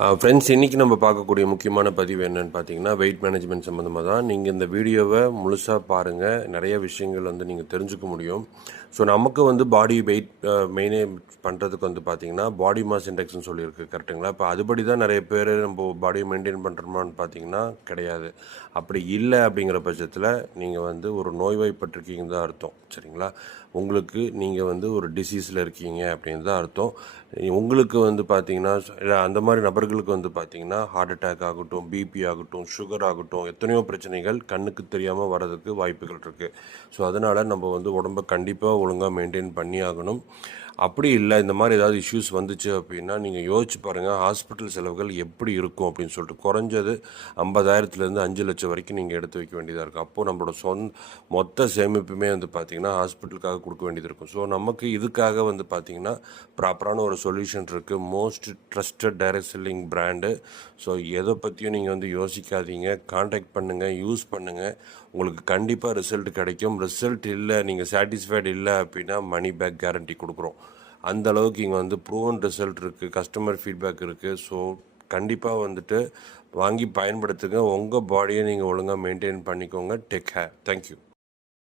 Friends, இன்றைக்கி நம்ம பார்க்கக்கூடிய முக்கியமான பதிவு என்னென்னு பார்த்தீங்கன்னா, வெயிட் மேனேஜ்மெண்ட் சம்மந்தமாக தான். நீங்கள் இந்த வீடியோவை முழுசாக பாருங்கள். நிறைய விஷயங்கள் நீங்கள் தெரிஞ்சுக்க முடியும். ஸோ நமக்கு பாடி வெயிட் மெயின்டைன் பண்ணுறதுக்கு பார்த்தீங்கன்னா, பாடி மாஸ் இண்டெக்ஸ்னு சொல்லியிருக்கு, கரெக்டுங்களா? இப்போ அதுபடி தான் நிறைய பேர் நம்ம பாடியை மெயின்டைன் பண்ணுறோமான்னு பார்த்தீங்கன்னா கிடையாது. அப்படி இல்லை அப்படிங்கிற பட்சத்தில் நீங்கள் ஒரு நோய்வாய்ப்பட்டிருக்கீங்கன்னு தான் அர்த்தம், சரிங்களா? உங்களுக்கு நீங்கள் ஒரு டிசீஸில் இருக்கீங்க அப்படின்னு தான் அர்த்தம். உங்களுக்கு பார்த்தீங்கன்னா, அந்த மாதிரி நபர்களுக்கு பார்த்தீங்கன்னா, ஹார்ட் அட்டாக் ஆகட்டும், பிபி ஆகட்டும், சுகர் ஆகட்டும், எத்தனையோ பிரச்சனைகள் கண்ணுக்கு தெரியாமல் வர்றதுக்கு வாய்ப்புகள் இருக்குது. ஸோ அதனால் நம்ம உடம்பை கண்டிப்பாக ஒழுங்காக மெயின்டைன் பண்ணி ஆகணும். அப்படி இல்லை, இந்த மாதிரி ஏதாவது இஷ்யூஸ் வந்துச்சு அப்படின்னா நீங்கள் யோசிச்சு பாருங்கள், ஹாஸ்பிட்டல் செலவுகள் எப்படி இருக்கும் அப்படின்னு சொல்லிட்டு. குறைஞ்சது 50,000லேருந்து 5 லட்சம் வரைக்கும் நீங்கள் எடுத்து வைக்க வேண்டியதாக இருக்கும். அப்போது நம்மளோட மொத்த சேமிப்புமே பார்த்திங்கன்னா ஹாஸ்பிட்டலுக்காக கொடுக்க வேண்டியது இருக்கும். ஸோ நமக்கு இதுக்காக பார்த்திங்கன்னா ப்ராப்பரான ஒரு சொல்யூஷன் இருக்குது. Most trusted direct selling brand. So எதை பற்றியும் நீங்கள் யோசிக்காதீங்க, கான்டாக்ட் பண்ணுங்கள், யூஸ் பண்ணுங்கள். உங்களுக்கு கண்டிப்பாக ரிசல்ட் கிடைக்கும். ரிசல்ட் இல்லை, நீங்கள் சாட்டிஸ்ஃபைடு இல்லை அப்படின்னா மணி பேக் கேரண்டி கொடுக்குறோம். அந்த அளவுக்கு இங்கே ப்ரூவன் ரிசல்ட் இருக்குது, கஸ்டமர் ஃபீட்பேக் இருக்குது. ஸோ கண்டிப்பாக வாங்கி பயன்படுத்துங்க. உங்கள் பாடியை நீங்கள் ஒழுங்காக மெயின்டைன் பண்ணிக்கோங்க. Take care. தேங்க்யூ.